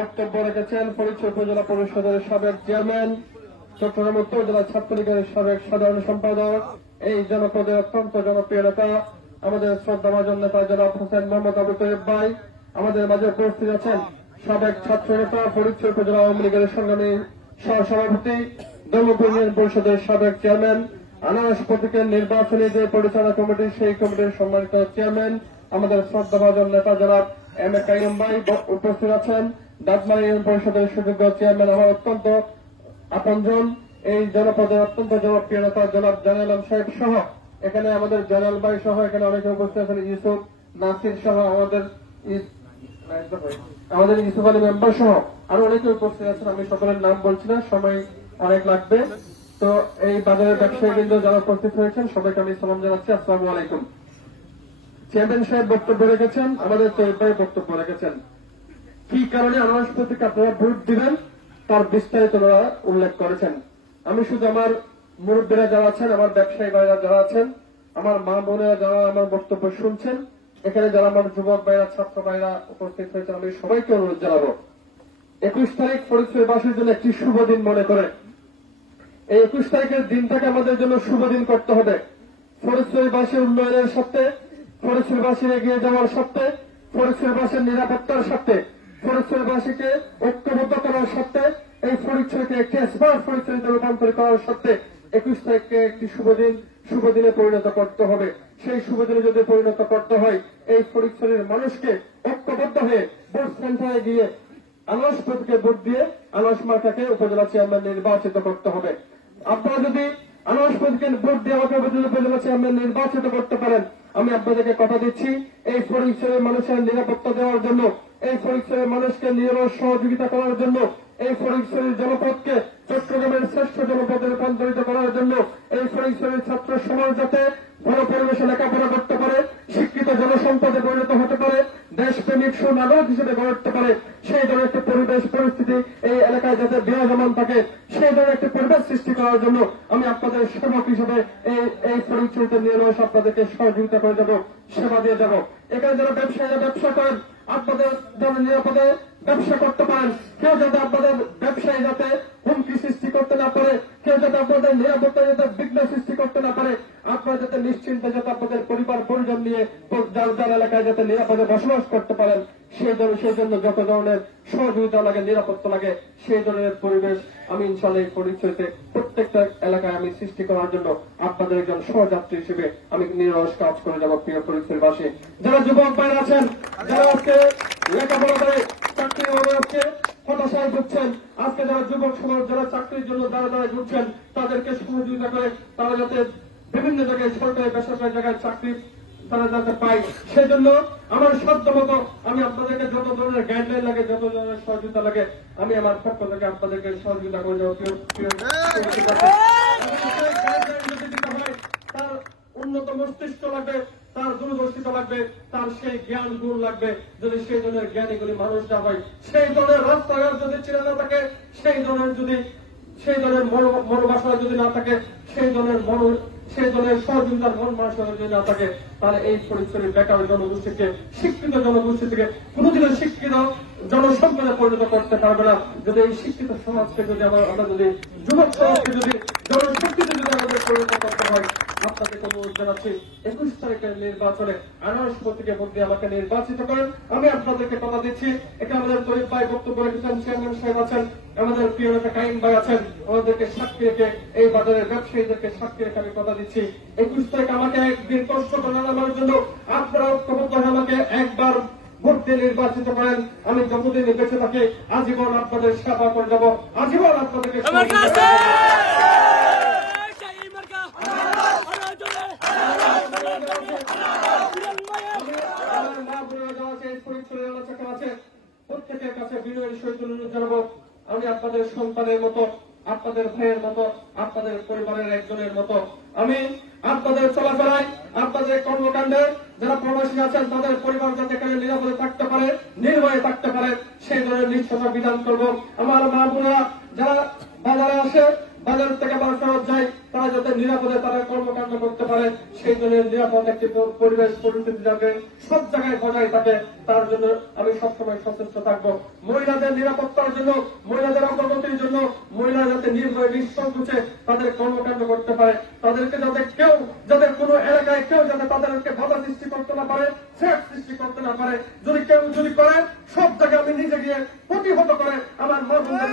বক্তব্য রেখেছেন ফরিদপুর উপজেলা পরিষদের সাবেক চেয়ারম্যান, চট্টগ্রাম উত্তর জেলা ছাত্রলীগের সাবেক সাধারণ সম্পাদক, এই জনপদের অত্যন্ত জনপ্রিয় নেতা আমাদের শ্রদ্ধাভাজন নেতা জনাব হোসেন মোহাম্মদ আবু তৈয়ব ভাই। আমাদের মাঝে উপস্থিত আছেন সাবেক ছাত্র নেতা, ফরিদপুর উপজেলা আওয়ামী লীগের সংগ্রামী সহসভাপতি, দৌলতপুর ইউনিয়ন পরিষদের সাবেক চেয়ারম্যান, আনারস প্রতীকের নির্বাচনী যে পরিচালনা কমিটি সেই কমিটির সম্মানিত চেয়ারম্যান আমাদের শ্রদ্ধাভাজন নেতা জনাব এম এ কাইম ভাই উপস্থিত আছেন। দাঁতমারি ইউনিয়ন পরিষদের সুযোগ্য চেয়ারম্যান আমার অত্যন্ত আপনজন, এই জনপদের অত্যন্ত জনপ্রিয় নেতা জনাব জানালাম সাহেব সহ এখানে আমাদের জানাল ভাই সহ এখানে অনেকে উপস্থিত আছেন, ইউসুফ নাসির সহ আমাদের ইউসুফ আলী মেম্বার সহ আরো অনেকে উপস্থিত আছেন। আমি সকলের নাম বলছি না, সময় অনেক লাগবে। তো এই বাজারের ব্যবসায়ী বৃন্দ যারা উপস্থিত হয়েছেন সবাইকে আমি সালাম জানাচ্ছি, আসসালামু আলাইকুম। চেয়ারম্যান সাহেব বক্তব্য রেখেছেন, আমাদের তৈরি ভাই বক্তব্য রেখেছেন। কি কারণে আনারস প্রতীকে আপনারা ভোট দিবেন তার বিস্তারিত ওনারা উল্লেখ করেছেন। আমি শুধু আমার মুরব্বীরা যারা আছেন, আমার ব্যবসায়ী ভাইরা যারা আছেন, আমার মা বোনেরা যারা আমার বক্তব্য শুনছেন, এখানে যারা আমার যুবক ভাইরা ছাত্র ভাইরা উপস্থিত হয়েছেন, আমি সবাইকে অনুরোধ জানাবো 21 তারিখ ফরিদপুরবাসীর জন্য একটি শুভ দিন মনে করে এই 21 তারিখের দিনটাকে আমাদের জন্য শুভ দিন করতে হবে। ফরিদপুরবাসীর উন্নয়নের স্বার্থে, ফরিদপুরবাসীর এগিয়ে যাওয়ার স্বার্থে, ফরিদপুরবাসীর নিরাপত্তার স্বার্থে, ফরিদপুরবাসীকে ঐক্যবদ্ধ করার স্বার্থে, এই ফরিদপুরকে একটি স্মার্ট ফরিদপুরে রূপান্তর করার স্বার্থে 21 তারিখকে একটি শুভ দিনে পরিণত করতে হবে। সেই শুভ দিনে যদি পরিণত করতে হয়, এই ফরিদপুরের মানুষকে ঐক্যবদ্ধ হয়ে ভোট সেন্টারে গিয়ে আনারস প্রতীকে ভোট দিয়ে আনারস মার্কাকে উপজেলা চেয়ারম্যান নির্বাচিত করতে হবে। আপনারা যদি আনারস প্রতীকে ভোট দিয়ে আমাকে উপজেলা চেয়ারম্যান নির্বাচিত করতে পারেন, আমি আপনাদেরকে কথা দিচ্ছি এই ফরিদপুরের মানুষের নিরাপত্তা দেওয়ার জন্য, এই ফরিদপুরের মানুষকে নিরলস সহযোগিতা করার জন্য, এই ফরিদপুরের জনপদকে চট্টগ্রামের শ্রেষ্ঠ জনপদে রূপান্তরিত করার জন্য, এই ফরিদপুরের ছাত্র সমাজ যাতে ভালো পরিবেশে লেখাপড়া করতে পারে, শিক্ষিত জনসম্পদে পরিণত হতে পারে, দেশপ্রেমিক সুনাগরিক হিসেবে গড়ে উঠতে পারে, সেই ধরনের একটি পরিবেশ পরিস্থিতি এই এলাকায় যাতে বিরাজমান থাকে, সেই ধরনের একটি পরিবেশ সৃষ্টি করার জন্য আমি আপনাদের সেবক হিসেবে এই ফরিদপুরতে নিরলস আপনাদেরকে সহযোগিতা করে যাব, সেবা দিয়ে যাব। এখানে যারা ব্যবসায়ীরা ব্যবসা করেন, আপনাদের যেন নিরাপদে ব্যবসা করতে পারেন, কেউ যাতে আপনাদের ব্যবসায়ী যাতে হুমকি সৃষ্টি করতে না পারে, কেউ যাতে আপনাদের নিরাপত্তা যাতে বিঘ্ন সৃষ্টি করতে না পারে, আপনারা যাতে নিশ্চিন্তে যাতে আপনাদের পরিবার পরিজন নিয়ে যার এলাকায় যাতে নিরাপদে বসবাস করতে পারেন, সেই জন্য যত ধরনের সহযোগিতা লাগে, নিরাপত্তা লাগে, সেই ধরনের পরিবেশ আমি ইনশাআল্লাহ এই পরিচয়তে প্রত্যেকটা এলাকায় আমি সৃষ্টি করার জন্য আপনাদের একজন সহযাত্রী হিসেবে আমি নিরলস কাজ করে যাব। প্রিয় পরিচয়বাসী যারা যুবক ভাইরা আছেন, যারা আজকে লেখাপড়া করে চাকরি হবে আজকে হতাশায় ভুগছেন, আজকে যারা যুবক সমাজ যারা চাকরির জন্য দাঁড়ায় ঘুরছেন, তাদেরকে সহযোগিতা করে তারা যাতে বিভিন্ন জায়গায় সরকারি বেসরকারি জায়গায় চাকরি তারা যাতে পায়, সেজন্য আমার সাধ্য মতো আমি আপনাদেরকে যত ধরনের গাইডলাইন লাগে, যত ধরনের সহযোগিতা লাগে, আমি আমার পক্ষ থেকে আপনাদেরকে সহযোগিতা করে যাবো। তার উন্নত মস্তিষ্ক লাগবে, তার দূরদর্শিতা লাগবে, তার সেই জ্ঞান গুণ লাগবে। যদি সেই ধরনের জ্ঞানীগুলি মানুষ না হয়, সেই ধরনের রাস্তাঘাট যদি চিনে না থাকে, সেই ধরনের মনোবাসনা যদি না থাকে, সেই ধরনের সহযোগিতার মন মানসিকতা যদি না থাকে, তাহলে এই পরিসরের বেকার জনগোষ্ঠীকে শিক্ষিত জনগোষ্ঠী থেকে কোনোদিনও শিক্ষিত জনসম্পদে পরিণত করতে পারবে না। যদি এই শিক্ষিত সমাজকে যদি আমরা যদি যুবক সমাজকে যদি জনশক্তিতে যদি আমাদের পরিণত করতে হয়, আপনাকে অনুরোধ জানাচ্ছি 21 তারিখের নির্বাচনে আনারস প্রতীকে ভোট দিয়ে আমাকে নির্বাচিত করেন। আমি আপনাদেরকে কথা দিচ্ছি, এখানে আমাদের তরিফ ভাই বক্তব্য রেখেছেন, চেয়ারম্যান সাহেব আছেন, আমাদের প্রিয় নেতা কাইম ভাই আছেন, আমাদেরকে সাক্ষী রেখে এই বাজারের ব্যবসায়ীদেরকে সাক্ষী রেখে আমি কথা দিচ্ছি 21 তারিখ আমাকে একদিন কষ্ট করে আনার জন্য আপনারা ঐক্যবদ্ধ হয়ে আমাকে একবার ভোট দিয়ে নির্বাচিত করেন। আমি যতদিন বেঁচে থাকি আজীবন আপনাদের সেবা করে যাব, আজীবন আপনাদেরকে প্রত্যেকের কাছে বিনয়ের সহিত অনুরোধ জানাবো, আমি আপনাদের সন্তানের মতো, আপনাদের ভাইয়ের মতো, আপনাদের পরিবারের একজনের মতো, আমি আপনাদের চলাফেরায়, আপনাদের কর্মকাণ্ডে যারা প্রবাসী আছেন তাদের পরিবার যাতে এখানে নিরাপদে থাকতে পারে, নির্ভয়ে থাকতে পারে, সেই ধরনের নিশ্চয়তা বিধান করব। আমার মা বোনেরা যারা বাজারে আসে, বাজার থেকে বাজার যায় তারা যাতে নিরাপদে তারা কর্মকাণ্ড করতে পারে, সেই জন্য নিরাপদ একটি পরিবেশ পরিস্থিতি যাতে সব জায়গায় বজায় থাকে, তার জন্য আমি সবসময় সচেষ্ট থাকবো। মহিলাদের নিরাপত্তার জন্য, মহিলাদের অগ্রগতির জন্য, মহিলারা যাতে নির্ভয়ে নিঃসংকোচে তাদের কর্মকাণ্ড করতে পারে, তাদেরকে যাতে কেউ, যাদের কোনো এলাকায় কেউ যাতে তাদেরকে বাধা সৃষ্টি করতে না পারে, থ্রেট সৃষ্টি করতে না পারে, যদি কেউ যদি করে সব জায়গায় আমি নিজে গিয়ে প্রতিহত করে আমার মা-বোনদের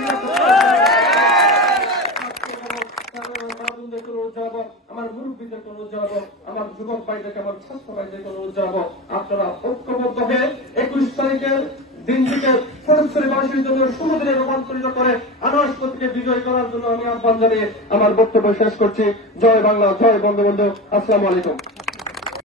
আমার মুরব্বীদের কোনো উজ্জ্বল, আমার যুবক ভাইদেরকে, আমার ছাত্র ভাইদের কোনো উজ্জ্বল, আপনারা ঐক্যবদ্ধ হয়ে 21 তারিখের দিনটিকে ফটিকছড়িবাসীর জন্য শুভ দিনে রূপান্তরিত করে আনারসপতিকে বিজয় করার জন্য আমি আহ্বান জানিয়ে আমার বক্তব্য শেষ করছি। জয় বাংলা, জয় বঙ্গবন্ধু। আসসালামু আলাইকুম।